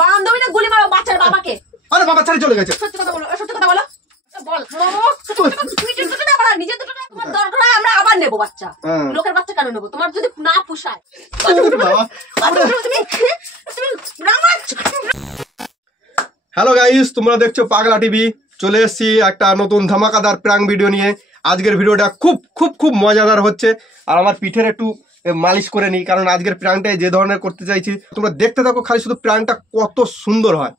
বান্ধবী না গুলি মারো বাচ্চার বাবাকে। আরে বাবা ছেড়ে চলে গেছে। সত্যি কথা বলো, সত্যি কথা বলো। বল নিজের দুটো না বলা, নিজের দুটো না, তোমার দরকার হয় আমরা আবার নেবো বাচ্চা। লোকের বাচ্চা কেন নেবো তোমার যদি না পোষায়? হ্যালো গাইস, তোমরা দেখছো পাগলা টিভি। চলে এসেছি একটা নতুন ধামাকাদার প্র্যাঙ্ক ভিডিও নিয়ে। আজকের ভিডিওটা খুব খুব খুব মজাদার হচ্ছে। আর আমার পিঠের একটু মালিশ করে নিই, কারণ আজকের প্র্যাঙ্কটাই যে ধরনের করতে চাইছি। তোমরা দেখতে থাকো, খালি শুধু প্র্যাঙ্কটা কত সুন্দর হয়,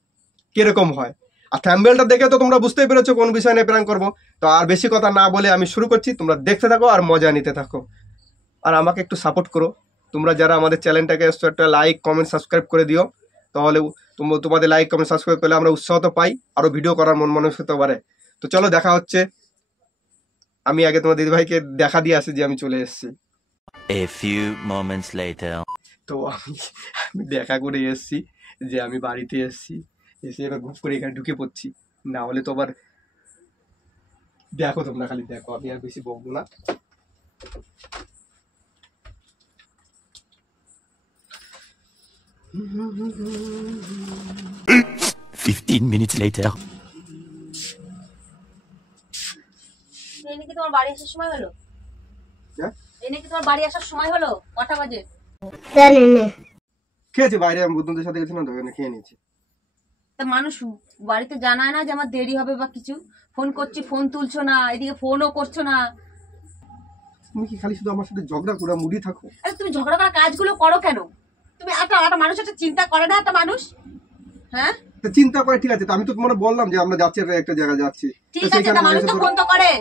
কিরকম হয়। আর থ্যাম্বনেলটা দেখে তো তোমরা বুঝতেই পেরেছো কোন বিষয় নিয়ে প্র্যাঙ্ক করবো। তো আর বেশি কথা না বলে আমি শুরু করছি। তোমরা দেখতে থাকো আর মজা নিতে থাকো, আর আমাকে একটু সাপোর্ট করো। তোমরা যারা আমাদের চ্যানেলটাকে একটা লাইক কমেন্ট সাবস্ক্রাইব করে দিও, তাহলে তোমাদের লাইক কমেন্ট সাবস্ক্রাইব পেলে আমরা উৎসাহ তো পাই, আরো ভিডিও করার মন মানসিকতা বাড়ে। তো চলো দেখা হচ্ছে। আমি আগে তোমার দিদিভাইকে দেখা দিয়ে আসি যে আমি চলে এসেছি। A few moments later. তো আমি দেখা করে এসেছি যে আমি বাড়িতে এসেছি, এসে এবার ঘুপ করে এখানে ঢুকে পড়ছি। না হলে তো আবার দেখো, তোমরা খালি দেখো, আমি আর বেশি বকবো না। minutes later. এই নাকি তোমার বাড়ি আসার সময় হলো? এই নাকি তোমার বাড়ি আসার সময় হলো? কটা বাজে? খেয়েছি বাইরে, আমি বন্ধুদের সাথে গেছিলাম তো, খেয়ে নিয়েছি। তা মানুষ বাড়িতে জানায় না যে আমার দেরি হবে বা কিছু? ফোন করছি, ফোন তুলছো না, এদিকে ফোনও করছো না। তুমি কি খালি শুধু আমার সাথে ঝগড়া করে মুড়ি থাকো? আরে তুমি ঝগড়া করা কাজগুলো করো কেন? তুমি একটা মানুষ একটা চিন্তা করে না একটা মানুষ? হ্যাঁ চিন্তা করে, ঠিক আছে। আমি তো তোমার বললাম যে আমরা যাচ্ছি একটা জায়গায় যাচ্ছি, ঠিক আছে। তা মানুষ তো ফোন তো করে।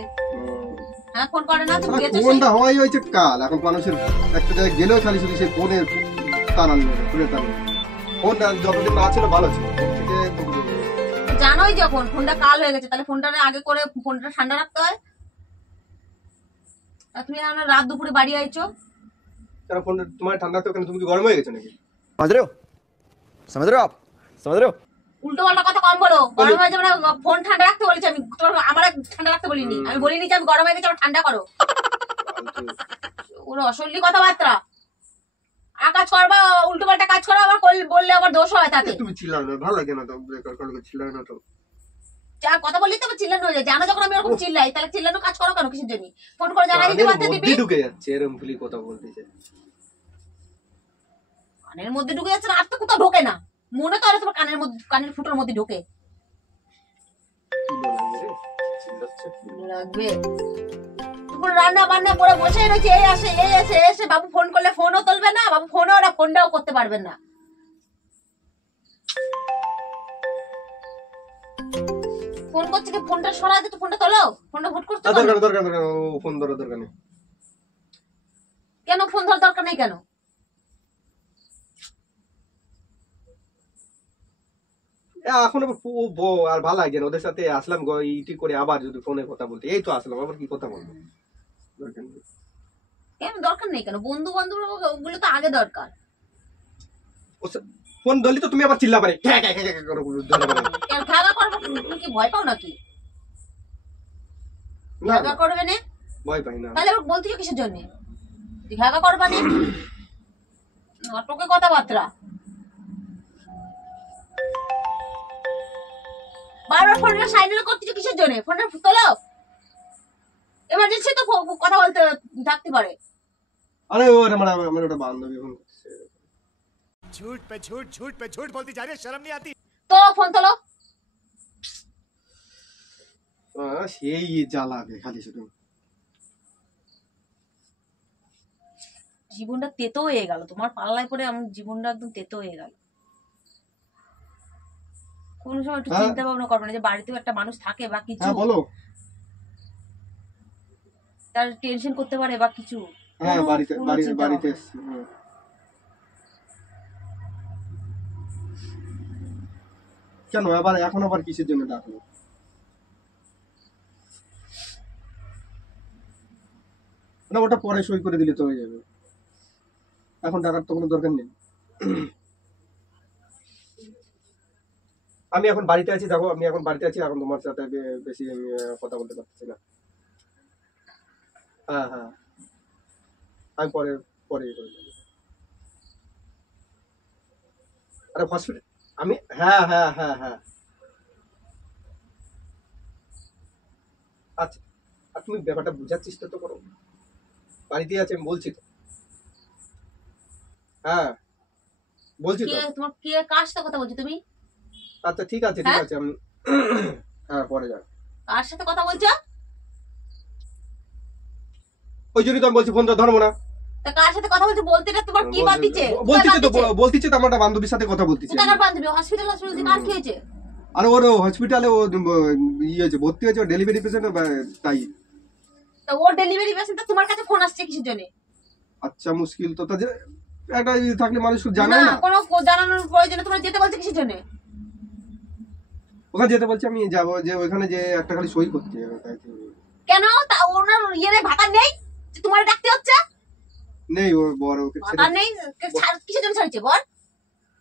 হ্যাঁ ফোন করে না? তুমি গেছো ফোনটা হওয়াই হয়েছে কাল। এখন মানুষের একটা জায়গায় গেলেও খালি শুধু সেই ফোনের টানাল নেবে, ফোনের টানাল। ফোনটা যতদিন না ছিল ভালো ছিল। জানোই যখন ফোনটা কাল হয়ে গেছে, তাহলে ফোনটা আগে করে ফোনটা ঠান্ডা রাখতে হয়। আর তুমি এখন রাত দুপুরে বাড়ি আইছো কেন? ফোনটা তোমার ঠান্ডা তো কেন? তুমি কি গরম হয়ে গেছে নাকি? समझ रहे हो आप समझ रहे हो? উল্টো পাল্টা কথা কম বলো। গরম হয়ে যাবে না, ফোন ঠান্ডা রাখতে বলেছি আমি। তোমার আমার ঠান্ডা রাখতে বলিনি। আমি বলিনি যে আমি গরম হয়ে গেছে আমার ঠান্ডা করো। ওর অসল্লি কথাবার্তা। কাজ করবা, উল্টো পাল্টা কাজ করো, আবার বললে আবার দোষ হয় তাতে। তুমি চিল্লাও না, ভালো লাগে না তো। বেকার করে চিল্লাও না তো। যা কথা বললি তো চিল্লানো হয়ে যায়। জানো যখন আমি এরকম চিল্লাই, তাহলে চিল্লানো কাজ করো কেন? কিসের জন্য? ফোন করে জানাই দিতে পারতে দিবি। ঢুকে যাচ্ছে এরকম ফুলি কথা বলতেছে। কানের মধ্যে ঢুকে যাচ্ছে না, আর তো কোথাও ঢোকে না। মনে তো আর তোমার কানের মধ্যে, কানের ফুটোর মধ্যে ঢোকে। লাগবে দুপুর রান্না বান্না করে বসে রয়েছে, এই আসে এই আসে এসে বাবু ফোন করলে ফোনও তুলবে না, বাবু ফোনও ওরা ফোনটাও করতে পারবেন না। ফোন করছে কি? ফোনটা সরা দে তো, ফোনটা তোলো। ফোনটা ভুট করতে দরকার ফোন ধরার দরকার নেই। কেন ফোন ধরার দরকার নেই কেন? এখন আর ভালো লাগে না ওদের সাথে। আসলাম ইটি করে আবার যদি ফোনে কথা বলতে, এই তো আসলাম আবার কি কথা বলবো? কেন দরকার নেই কেন? বন্ধু বান্ধব ওগুলো তো আগে দরকার। ফোন ধরলি তো তুমি আবার চিল্লাবে, তুমি কি ভয় পাও নাকি? ঘাগা করবে না? ভয় পাই না। তাহলে বলতেছো কিসের জন্য? ঘাগা করবা না? নাটকে কথাবার্তা। বারবার ফোনটা সাইলেন্ট করতেছো কিসের জন্য? ফোনটা তোলো। এমার্জেন্সি তো কথা বলতে থাকতে পারে। আরে আমার ওটা বান্ধবী ফোন করছে। झूठ पे झूठ बोलती जा रही है, शर्म नहीं आती? তো ফোন তোলো। সেই জ্বালাবে খালি শুধু। জীবনটা তেতো হয়ে গেল তোমার পাল্লায় পড়ে। আমার জীবনটা একদম তেতো হয়ে গেল। কোন সময় একটু চিন্তা ভাবনা করবে না যে বাড়িতেও একটা মানুষ থাকে বা কিছু? হ্যাঁ বলো। তার টেনশন করতে পারে বা কিছু? হ্যাঁ বাড়িতে কেন আবার এখন আবার কিসের জন্য ডাকলো? না ওটা পরে সই করে দিলে তো হয়ে যাবে। এখন ডাকার তো কোনো দরকার নেই। আমি এখন বাড়িতে আছি, দেখো আমি এখন বাড়িতে আছি। এখন তোমার সাথে বেশি কথা বলতে পারছি না। হ্যাঁ আমি পরে পরে আরে আমি হ্যাঁ হ্যাঁ হ্যাঁ হ্যাঁ আচ্ছা, আর তুমি ব্যাপারটা বোঝার চেষ্টা তো করো, বাড়িতে আছে আমি বলছি তো। হ্যাঁ বলছি তো। তোমার কে কার সাথে কথা বলছো তুমি? আচ্ছা ঠিক আছে ঠিক আছে, আমি হ্যাঁ পরে যাও। কার সাথে কথা বলছো? ওই জন্যই তো আমি বলছি ফোনটা ধরবো না। তা কার সাথে কথা বলছো বলতে না, তোমার কি বাদ দিচ্ছে? বলতেছি তো, বলতেছি তো আমার একটা বান্ধবীর সাথে কথা বলতেছি। টাকার বান্ধবী হসপিটাল কার কি হয়েছে? আর ওর হসপিটালে ও ইয়ে হয়েছে, ভর্তি হয়েছে, ডেলিভারি পেশেন্ট, তাই। তা ওর ডেলিভারি পেশেন্ট তোমার কাছে ফোন আসছে কিসের জন্য? আচ্ছা মুশকিল তো, তা যে একটা ইয়ে থাকলে মানুষ জানে না। কোনো জানানোর প্রয়োজনে তোমার যেতে বলছে কিসের জন্য? ওখানে যেতে বলছি, আমি যাবো, যে ওখানে যে একটা খালি সই করতে হবে, তাই তো। কেন? তা ওনার ইয়ে ভাতা নেই যে তোমার ডাকতে হচ্ছে? নেই, ওর বড় ওকে ভাতা নেই, কিসের জন্য ছাড়ছে বল?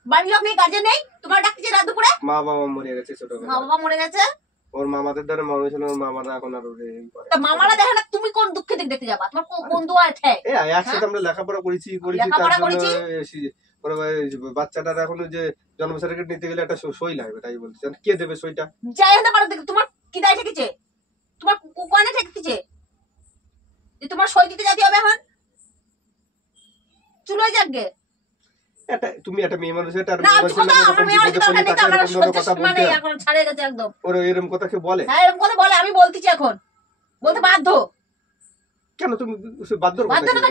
বাড়ির লোক নেই, গার্জেন নেই, তোমার ডাকছে রাত দুপুরে? মা বাবা মরে গেছে মা ছোটবেলায়। বাবা মরে গেছে? ওর মামাদের দ্বারা মানুষ হলো, ওর মামারা এখন আর ওরে তা মামারা দেখে না, তুমি কোন দুঃখে দেখতে যাবা? তোমার কোন দোয়া ঠেক? একসাথে আমরা লেখাপড়া করেছি লেখাপড়া করেছি? ওর বাচ্চাটার এখন যে জন্ম সার্টিফিকেট নিতে গেলে একটা সই লাগবে, তাই বলছি। আর কে দেবে সইটা? যাই হতে পারো, তোমার কি দায় ঠেকেছে? তোমার কোনে ঠেকতেছে যে তোমার সই দিতে যেতে হবে এখন? চুলোয় যাকগে। তুমি একটা মেয়ে মানুষ, এটা না আমার মেয়ে হয়তো দরকার নেই, আমার সহ্য মানে এখন ছাড়ে গেছে একদম। ওর এরকম কথা কে বলে? হ্যাঁ এরকম কথা বলে, আমি বলতেছি এখন, বলতে বাধ্য। কেন তুমি বাধ্য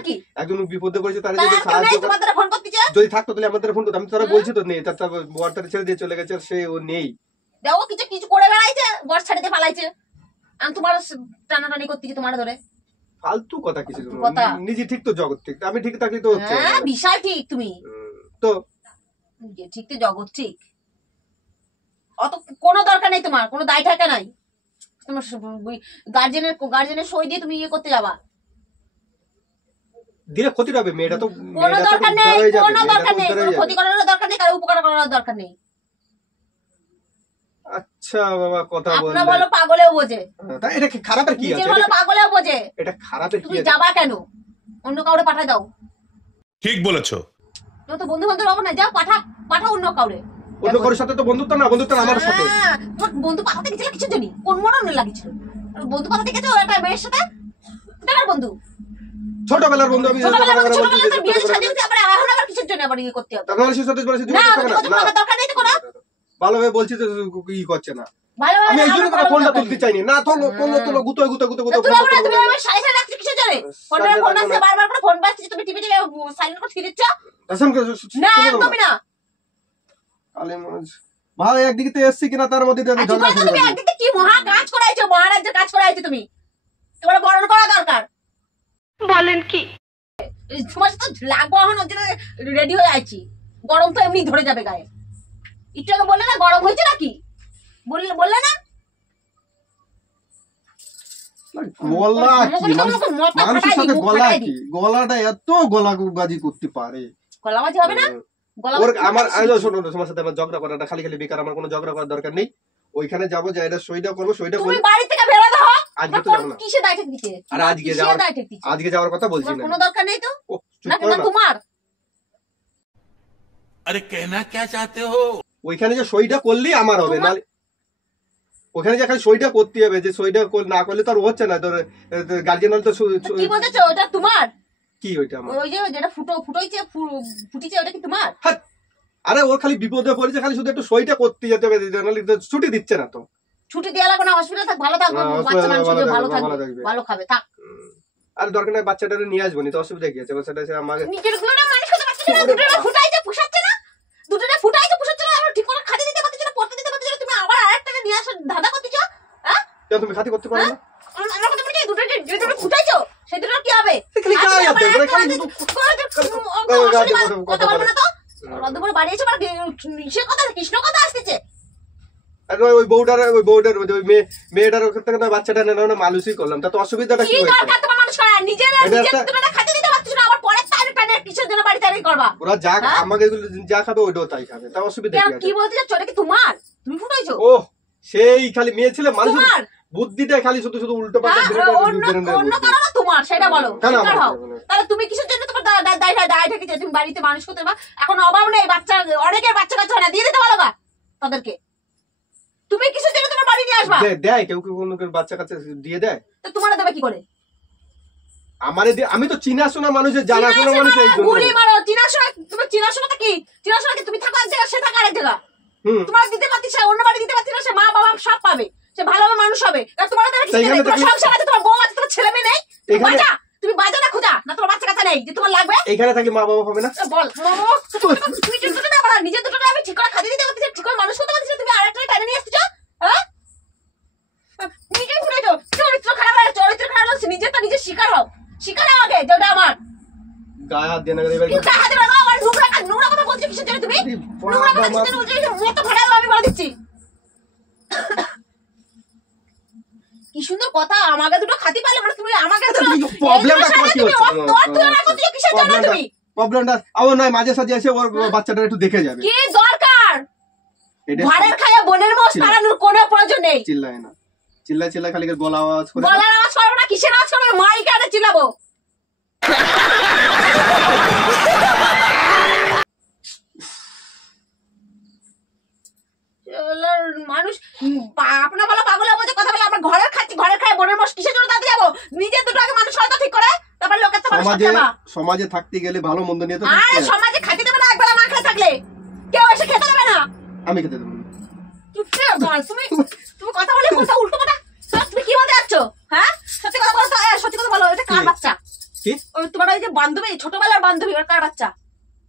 কি? একজন বিপদে পড়েছে, তারা যদি সাহায্য তোমাদের ফোন করতেছে, যদি থাকতো তাহলে আমাদের ফোন করতো। আমি তোরা বলছি তো নেই, তার বরটারে ছেড়ে দিয়ে চলে গেছে, সে ও নেই। দেখো কিছু কিছু করে বেড়াইছে, বর ছেড়ে দিয়ে পালাইছে, আমি তোমার টানাটানি করতেছি তোমার ধরে। ফালতু কথা কিছু, কথা। নিজে ঠিক তো জগৎ ঠিক, আমি ঠিক থাকলে তো হচ্ছে। হ্যাঁ বিশাল ঠিক তুমি তো ঠিক তো জগৎ ঠিক। অত কোনো দরকার নেই, তোমার কোনো দায় ঠাকা নাই। তোমার গার্জেনের সই দিয়ে তুমি ইয়ে করতে যাবা? দিলে ক্ষতি হবে, মেয়েটা তো কোনো দরকার নেই, কোনো দরকার নেই, কোনো ক্ষতি করার দরকার নেই, কারো উপকার করার দরকার নেই। আচ্ছা বাবা কথা বল, আপনারা বলো পাগলেও বোঝে, তাই এটা কি খারাপের কি আছে? বলো পাগলেও বোঝে, এটা খারাপের কি তুমি আছে? যাবা কেন? অন্য কাউরে পাঠা দাও। ঠিক বলেছো। তো তো বন্ধু বান্ধব হবে না, যাও পাঠা অন্য কাউরে। অন্য কারোর সাথে তো বন্ধুত্ব না, বন্ধুত্ব আমার সাথে। তোমার বন্ধু পাঠাতে গেছিল কিছু জানি, কোন মনে লাগিছিল বন্ধু পাঠাতে গেছে একটা মেয়ের সাথে? টাকার বন্ধু, ছোটবেলার বন্ধু। আমি ছোটবেলার বিয়ে শাদী হচ্ছে, আবার এখন আবার কিসের জন্য আবার ইয়ে করতে হবে? তাহলে সে সাথে বলেছে না তোমার দরকার নেই তো কোনো। ভালোভাবে বলছি তো ই করছে না। ভালো আমি এই জন্য ফোনটা তুলতে চাইনি। না তোলো গুতো তুমি আমার সাইড সাইড রাখছো কিসের জন্য? ফোন আসছে বারবার করে, ফোন বাজছে, তুমি টিভি থেকে সাইলেন্ট করে ছিড়ে দিচ্ছ। না একদমই না। আলে মানুষ ভাই একদিকে তো এসছি কিনা তার মধ্যে তুমি একদিকে কি মহা কাজ করাইছো, মহারাজ্যের কাজ করাইছো তুমি। তোমার বরণ করা দরকার। বলেন কি? তোমার সাথে লাগবো এখন, ওর জন্য রেডি হয়ে আছি। গরম তো এমনি ধরে যাবে গায়ে। একটু আগে বললে না গরম হয়েছে নাকি? বললে না? গলা কি মানুষের সাথে গলা কি? গলাটা এত গলাবাজি করতে পারে? গলাবাজি হবে না? আমার শোনো, তোমার সাথে আমার ঝগড়া করাটা খালি খালি বেকার, আমার কোনো ঝগড়া করার দরকার নেই। ওইখানে যাবো, যে এটা সইটা করবো, সইটা তুমি বাড়ি থেকে বের হও। আজকে তো যাবো না। কিসে দায় দিতে? আর আজকে যাওয়ার কথা বলছি না, কোনো দরকার নেই তো। চুপ না করো না। তোমার अरे कहना क्या चाहते हो? ওইখানে যে সইটা করলেই আমার হবে, না ওখানে যে খালি সইটা করতে হবে, যে সইটা না করলে তো আর হচ্ছে না। তোর গার্জিয়ান হলে তো কি বলতেছো? ওটা তোমার কি ওইটা আমার? ওই যে যেটা ফুটিছে ওটা কি তোমার? আরে ওর খালি বিপদে পড়েছে, খালি শুধু একটু সইটা করতে যেতে হবে, নাহলে ছুটি দিচ্ছে না তো। ছুটি দেওয়া লাগবে না, হসপিটাল থাক, ভালো থাকবে, বাচ্চা মানুষ ভালো থাকবে, ভালো খাবে, থাক। আর দরকার নাই বাচ্চাটারে নিয়ে আসবো, নি তো অসুবিধা কি আছে? বাচ্চাটা এসে আমাকে নিজের গুলোটা মানুষ করতে পারছে না, দুটোটা ফুটাইছে পুষাচ্ছে না, দুটোটা ফুটাইছে পুষাচ্ছে না, আবার ঠিক করে খাতে দিতে পারছে না, পড়তে দিতে পারছে না, তুমি আবার আরেকটাকে নিয়ে আসো ধাঁধা করতেছো। হ্যাঁ তুমি খাতি করতে পারো না? আমার কথা বলছি, দুটো ফুটাইছো, সেই দুটো কি হবে? কথা বলবো না তো, রদপুরে বাড়ি এসে সে কথা কৃষ্ণ কথা আসতেছে। ওই বউটার মেয়েটার থেকে বাচ্চাটা না মানুষই করলাম, তা তো অসুবিধাটা কি হয়েছে? তোমার মানুষ করা নিজের খাতে দিতে পারছো না, আবার পরে টানে কিসের জন্য বাড়ি তারি করবা? ওরা যা আমাকে যা খাবে ওইটাও তাই খাবে, তা অসুবিধা কি আছে? কি বলতে চাচ্ছ? ওটা কি তোমার? তুমি ফুটাইছো? ও সেই খালি মেয়ে ছেলে মানুষ বুদ্ধিটা খালি শুধু শুধু উল্টো পাল্টা অন্য কারো না তোমার, সেটা বলো। কেন আমার? শিকার হও। তাহলে তুমি কিসের জন্য তোমার দায় ঠেকেছে? তুমি বাড়িতে মানুষ করতে পারো, এখন অভাব নেই, বাচ্চা অনেকের বাচ্চা কাচ্চা হয় না, দিয়ে দিতে পারো গা তাদেরকে। তুমি কিসের জন্য তোমার বাড়ি নিয়ে আসবা? দেয় কেউ কেউ কোনো বাচ্চা কাচ্চা দিয়ে দেয়, তো তোমার দেবে কি করে? আমারে আমি তো চিনাশোনা মানুষের জানাশোনা মানুষ, এই জন্য গুলি মারো। চিনাশোনা? তুমি চিনাশোনাটা কি? চিনাশোনা কি? তুমি থাকো এক জায়গা, সে থাকো আরেক জায়গা। তোমার দিতে পারছি, সে অন্য বাড়ি দিতে পারছি না, সে মা বাবা সব পাবে, সে ভালোভাবে মানুষ হবে। তোমার দেবে কি? তোমার সংসার আছে, তোমার বউ আছে, তোমার ছেলে মেয়ে নেই? তুমি বাজা না খুঁজা না, তোমার বাচ্চা কাচ্চা নেই যে তোমার লাগবে? এখানে থাকি মা বাবা হবে না? বল তুমি দুটো না, নিজের দুটো আমি ঠিক করে খাইয়ে দিতে পারছি, ঠিক করে মানুষ করতে পারছি, তুমি আরেকটা টাইনে নিয়ে আসছো। হ্যাঁ, নিজে ঘুরে যাও। চরিত্র খারাপ লাগে, চরিত্র খারাপ লাগছে, নিজেরটা নিজে শিকার হও, শিকার হও আগে, যেটা আমার গায়ে হাত দিয়ে না এবারে গায়ে হাত লাগাও। আর নোংরা কথা বলছো কিসের জন্য তুমি? নোংরা কথা কিসের জন্য বলছো? মত ফাড়া আমি বলে দিচ্ছি। কি সুন্দর কথা, আমাকে দুটো খাতি পারলে মানে তুমি আমাকে প্রবলেমটা কি হচ্ছে? তোর তুলনা করছো কিসের জন্য তুমি? প্রবলেমটা আমার নয়, মাঝে সাঝে এসে ওর বাচ্চাটা একটু দেখে যাবে। কি দরকার? ঘরের খায়া বোনের মোষ পাড়ানোর কোনো প্রয়োজন নেই। চিল্লায় না, চিল্লায় খালি গলা আওয়াজ করে। গলার আওয়াজ করবো না, কিসের আওয়াজ করবো? মাইকে আনে চিল্লাবো। মানুষ আপনা বলা পাগলা বলছে কথা বলে, আমরা ঘরের খাচ্ছি, ঘরের খায় বোনের মোষ কিসের জন্য দাঁড়িয়ে যাবো? নিজের দুটো আগে মানুষ হয়তো ঠিক করে, তারপর লোকের সমাজে থাকতে গেলে ভালো মন্দ নিয়ে তো আর সমাজে খাইতে দেবে না, একবেলা না খেয়ে থাকলে কেউ এসে খেতে দেবে না। আমি খেতে দেবো না। তুমি কথা বলে কথা উল্টো কথা, তুমি কি বলতে যাচ্ছ? হ্যাঁ, সত্যি কথা বলো তো, সত্যি কথা বলো, এটা কার বাচ্চা? কি? ওই তোমার ওই যে বান্ধবী, ছোটবেলার বান্ধবী, ওর কার বাচ্চা?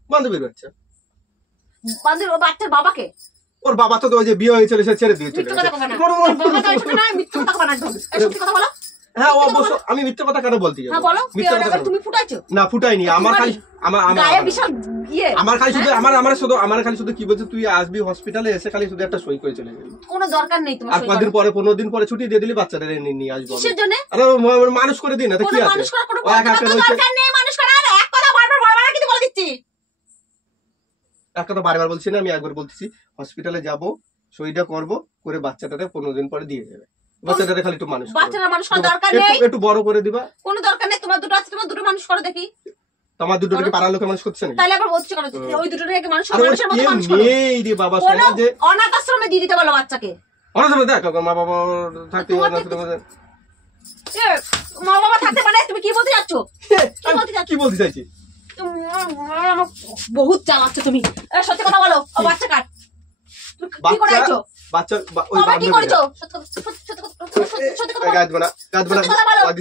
বান্ধবীর বাচ্চা। বান্ধবী, ও বাচ্চার বাবাকে? ওর বাবা তো ওই যে বিয়ে হয়েছিল, সে ছেড়ে দিয়েছিল। মিথ্যে কথা বলো না, বাবা তো ছোট না, মিথ্যে কথা বলো না একদম। সত্যি কথা বলো। হ্যাঁ, অবশ্য আমি মিথ্যে কথা কেন বলতে যাবো? হ্যাঁ বলো, তুমি ফুটাইছো? না, ফুটাইনি। আমার খালি গায়ে বিশাল ইয়ে, আমার খালি শুধু আমার খালি শুধু কি বলছে, তুই আসবি হসপিটালে, এসে খালি শুধু একটা সই করে চলে যাবি। কোনো দরকার নেই তোমার। আর 15 দিন পরে ছুটি দিয়ে দিলি, বাচ্চাটা নিয়ে আসবো। কিসের জন্য? আরে মানুষ করে দিন না, তো কি আছে? মানুষ করার কোনো দরকার নেই, মানুষ করার। এক কথা বারবার কিন্তু বলে দিচ্ছি। এক কথা বারবার বলছি না, আমি একবার বলতেছি, হসপিটালে যাব, সইটা করব, করে বাচ্চাটাকে 15 দিন পরে দিয়ে দেবে। বাচ্চাটাকে খালি একটু মানুষ করো। বাচ্চাটা মানুষ করার দরকার নেই, একটু বড় করে দিবা। কোনো দরকার নেই, তোমার দুটো আছে, তোমার দুটো মানুষ করো দেখি। তোমার দুটোকে পাড়ার লোকে মানুষ করছে না? তাহলে আবার বলছি কেন? ওই দুটোকে মানুষ করো, মানুষের মতো মানুষ করো। এই রে বাবা, সমাজে অনাথ আশ্রমে দিয়ে দিতে বলো বাচ্চাকে। অনাথ আশ্রমে দেখ, মা বাবা থাকতে অনাথ আশ্রমে। মা বাবা থাকতে পারে? তুমি কি বলতে যাচ্ছ? কি বলতে চাইছি? বহুত চালাচ্ছ তুমি। সত্যি কথা বলো, ও বাচ্চা কাট, কি করেছো? বাচ্চা ওই বাবা কি করেছো?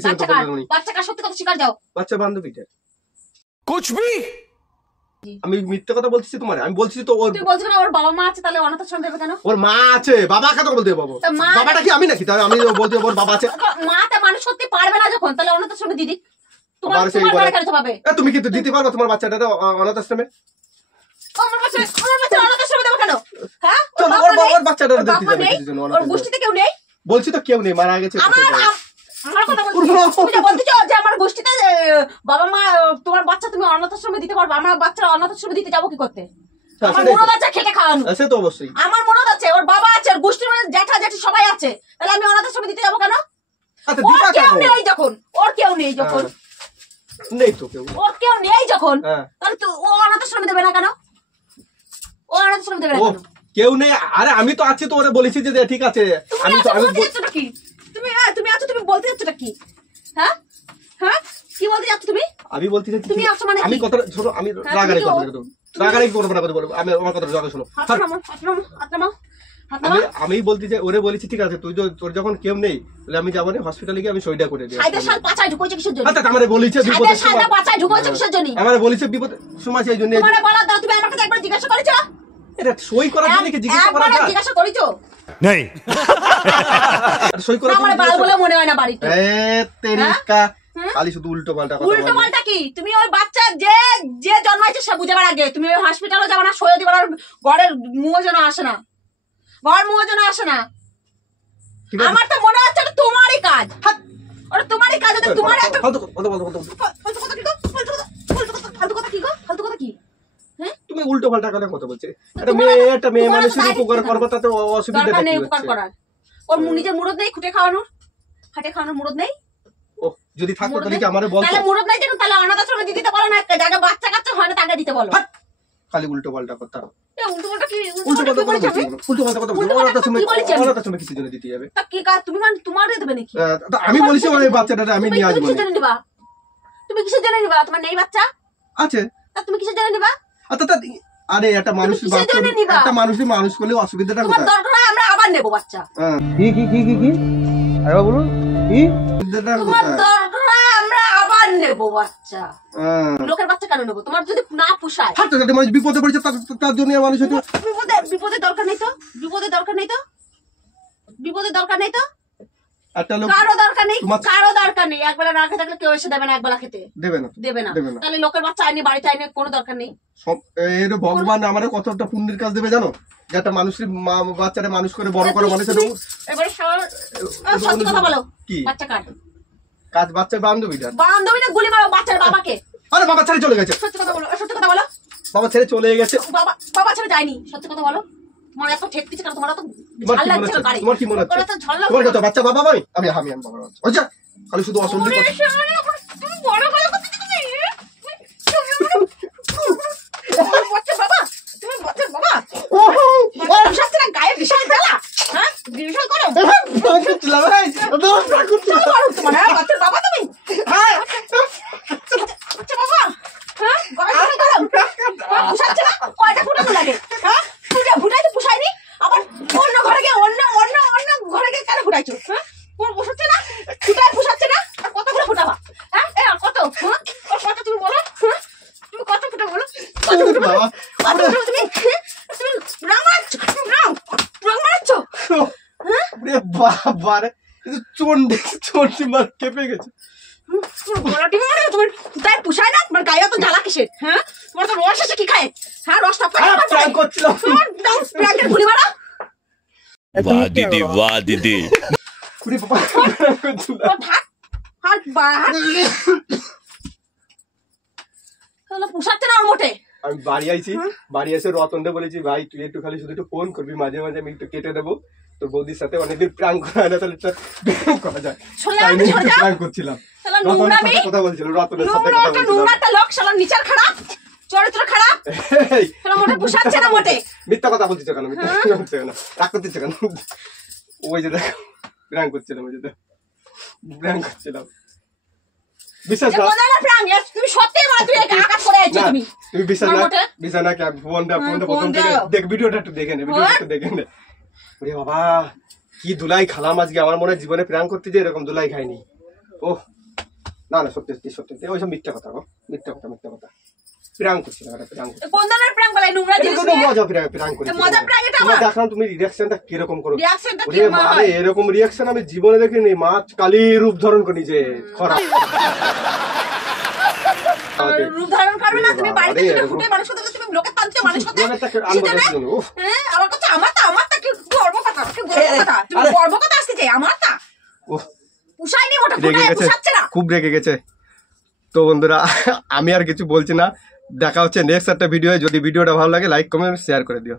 বাচ্চা কার? সত্যি কথা স্বীকার যাও। বাচ্চা বান্ধবীটা। कुछ भी আমি মিথ্যে কথা বলছি তোমার? আমি বলছি তো ওর, তুই বলছিস না ওর বাবা মা আছে, তাহলে অনাথ আশ্রম দেবে কেন? ওর মা আছে, বাবা কথা বলতে বাবু। বাবাটা কি আমি নাকি? তাই আমি বলতে ওর বাবা আছে। মাতে মানুষ করতে পারবে না যখন, তাহলে অনাথ আশ্রমে দিদি। তোমার পাবে। তুমি কি দিতে পারবে তোমার বাচ্চাটা অনাথ আশ্রমে? আমার বাচ্চা অনাথ আশ্রমে দেবো কেন? হ্যাঁ, ওর বাচ্চাটা দিতে যাবে কিছু জন্য? ওর গোষ্ঠীতে কেউ নেই? বলছি তো কেউ নেই, মারা গেছে। আমার কথা বলছি, তুমি যে বলতে চাও যে আমার গোষ্ঠীতে বাবা মা, তোমার বাচ্চা তুমি অনাথ আশ্রমে দিতে পারবে, আমার বাচ্চা অনাথ আশ্রমে দিতে যাবো কি করতে? আমার মনে আছে খেটে খাওয়ানো, সে তো অবশ্যই আমার মনে আছে, ওর বাবা আছে, ওর গোষ্ঠীর মানে জ্যাঠা জেঠি সবাই আছে, তাহলে আমি অনাথ আশ্রমে দিতে যাবো কেন? ওর কেউ নেই যখন, ওর কেউ নেই যখন, নেই তো কেউ, ওর কেউ নেই যখন, তাহলে তো ও অনাথ আশ্রমে দেবে না কেন? ও অনাথ আশ্রমে দেবে না কেন? কেউ নেই। আরে আমি তো আছি, তো ওরা বলেছি যে ঠিক আছে। আমি তো কি তুমি আছো, তুমি বলতে যাচ্ছটা কি? হ্যাঁ হ্যাঁ, কি বলতে যাচ্ছ তুমি? আমি বলতে চাচ্ছি, তুমি আছো মানে আমি কথা শোনো, আমি রাগারাগি করবো না, বলবো আমি আমার কথা জোরে শোনো। আমি বলতে চাই, ওরে বলেছি ঠিক আছে, তুই তোর যখন কেউ নেই, তাহলে আমি যাবো না হসপিটালে গিয়ে আমি সইটা করে দিই। আমার বলেছে বিপদের সময়, সেই জন্য তুমি আমার কাছে একবার জিজ্ঞাসা করেছো? এটা সই করার জন্য কি জিজ্ঞাসা করা যায়? জিজ্ঞাসা করেছো? नहीं সই করার আমার বাল বলে মনে হয় না বাড়িতে। খালি শুধু উল্টো পাল্টা কথা। উল্টো পাল্টা কি? তুমি ওই বাচ্চা যে জন্মাইছে সে বুঝাবার আগে তুমি ওই হসপিটালে যাবে না, সই দিবার, ঘরের মুখে যেন আসে না, ঘর মুখে যেন আসে না। আমার তো মনে হচ্ছে এটা তোমারই কাজ, ওটা তোমারই কাজ। তোমার ফালতু কথা কি? তুমি উল্টো পাল্টা কথা বলছে। একটা মেয়ে মানুষের উপকার করবো, তাতে অসুবিধা নেই। উপকার করার ওর নিজের মুরদ নেই খাটে খাওয়ানোর মুরদ নেই। ও যদি থাকতো তাহলে কি আমারে বলতো? তাহলে মুরদ নাই যখন তাহলে অনাথ আশ্রমে দিতে বলো না, যারা বাচ্চা কাচ্চা হয় না তাকে দিতে বলো। খালি উল্টো পাল্টা কথা। উল্টো পাল্টা কি উল্টো পাল্টা বলেছি আমি? উল্টো পাল্টা কথা বলছো। অনাথ আশ্রমে কিসের জন্য দিতে যাবে? তা কি কাজ তুমি মানে তোমারে দেবে নাকি? আমি বলেছি ওই বাচ্চাটারে আমি নিয়ে আসবো। তুমি কিসের জন্য নিবা? তোমার নেই বাচ্চা আছে? তা তুমি কিসের জন্য নিবা? আচ্ছা আরে একটা মানুষ একটা মানুষই মানুষ করলে অসুবিধাটা তোমার কোথায়? দরকার হয় আমরা আবার নেব বাচ্চা। কি আরে বলুন কি তোমার দরকার হয় আমরা আবার নেব বাচ্চা। লোকের বাচ্চা কেন নেব? তোমার যদি না পোষায়। হাতে যাতে মানুষ বিপদে পড়েছে তার জন্য মানুষ হয়তো বিপদের দরকার নেই তো। বিপদের দরকার নেই তো। একটা লোক কারো দরকার নেই। একবেলা না খেতে থাকলে কেউ এসে দেবে না, একবেলা খেতে দেবে না। তাহলে লোকের বাচ্চা আইনি বাড়িতে আইনে কোনো দরকার নেই। এর ভগবান আমার কতটা পুণ্যের কাজ দেবে জানো, যে একটা মানুষের বাচ্চাটা মানুষ করে বড় করে মানুষ। এবারে সত্যি কথা বলো, কি বাচ্চা কাজ? বাচ্চার বান্ধবীটা গুলি মারো বাচ্চার বাবাকে। আরে বাবা ছেড়ে চলে গেছে। সত্যি কথা বলো। বাবা ছেড়ে চলে গেছে। বাবা ছেড়ে যায়নি। সত্যি কথা বলো। তোমার এত ঠেকতেছে কেন? তোমার এত ঝাল লাগছে কেন? গাড়ি তোমার কি মনে হচ্ছে? তোমার কত বাচ্চা বাবা আমি বাবা আচ্ছা খালি শুধু অসুবিধা তুমি বড় গলা করতে তুমি বাচ্চা বাবা। তুমি বাচ্চা বাবা শাস্তি না গায়ে বিশাল জ্বালা। হ্যাঁ বিশাল করো করছিলাম তোমার বাচ্চার বাবা তুমি। হ্যাঁ বাচ্চা বাবা। হ্যাঁ গায়ে গরম পোষাচ্ছে না। কয়টা ফুটানো লাগে? হ্যাঁ ফুটাই তো পোষায়নি, আবার অন্য ঘরে গিয়ে অন্য ঘরে গিয়ে কেন ফুটাইছো? হ্যাঁ কোন পোষাচ্ছে না? পোষাচ্ছে না। আর কতগুলো ফুটাবা? হ্যাঁ কত? কত তুমি বলো? তুমি কত ফুটা বলো? তুমি রং মারাচ্ছ। বাবা রে চন্ডি মার কেঁপে গেছে। তাই পোষায় না? তোমার গায়ে তো জ্বালা কিসের? হ্যাঁ তোমার তো রস আছে কি খায়? হ্যাঁ রসটা করছিলাম গুলি মারা। वाह दीदी वाह दीदी পোষাচ্ছে না ওর মোটে। আমি বাড়ি এসে রতনকে বলেছি ভাই তুই একটু খালি শুধু একটু ফোন করবি মাঝে মাঝে, আমি একটু কেটে দেবো। তোর বৌদির সাথে অনেকদিন প্রাণ করা হয় না, তাহলে প্রাণ করা যায়। প্রাণ করছিলাম, কথা বলছিলাম রতনের সাথে একটা লোক শালা নিচার খারাপ, চরিত্র খারাপ। মোটে পোষাচ্ছে না মোটে। মিথ্যা কথা বলছিস কেন? রাগ করছিস কেন? ওই যে দেখো প্রাণ করছিলাম, ওই যে প্রাণ করছিলাম। বিশ্বাস না তুমি সত্যি আঘাত করে আইছো তুমি। তুমি বিশ্বাস না কি ফোনটা প্রথম থেকে দেখ, ভিডিওটা একটু দেখে নে। ওরে বাবা কি ধুলাই খালাম আজকে। আমার মনে হয় জীবনে প্রাণ করতে যে এরকম ধুলাই খাইনি। ওহ না সত্যি ওইসব মিথ্যা কথা মিথ্যা কথা। প্রাণ করছিলাম কোন ধরনের প্রাণ বলাই? নোংরা জিনিস মজা প্রাণ করি। মজা প্রাণ এটা আমার। দেখলাম তুমি রিঅ্যাকশনটা কিরকম করো। রিঅ্যাকশনটা কি ওরে মারে এরকম রিঅ্যাকশন আমি জীবনে দেখিনি। মাছ কালি রূপ ধারণ করি যে খারাপ রূপ ধারণ করবে না। তুমি বাড়িতে যদি ফুটে মানুষ করতে তুমি লোকে টানতে মানুষ করতে। হ্যাঁ আমার কথা আমারটা কি গর্ব কথা? তুমি গর্ব কথা আসতে চাই আমারটা। পোষায়নি মোটা পোষাচ্ছে না। খুব রেগে গেছে। তো বন্ধুরা আমি আর কিছু বলছি না, দেখা হচ্ছে নেক্সট একটা ভিডিও। যদি ভিডিওটা ভালো লাগে লাইক কমেন্ট শেয়ার করে দিও।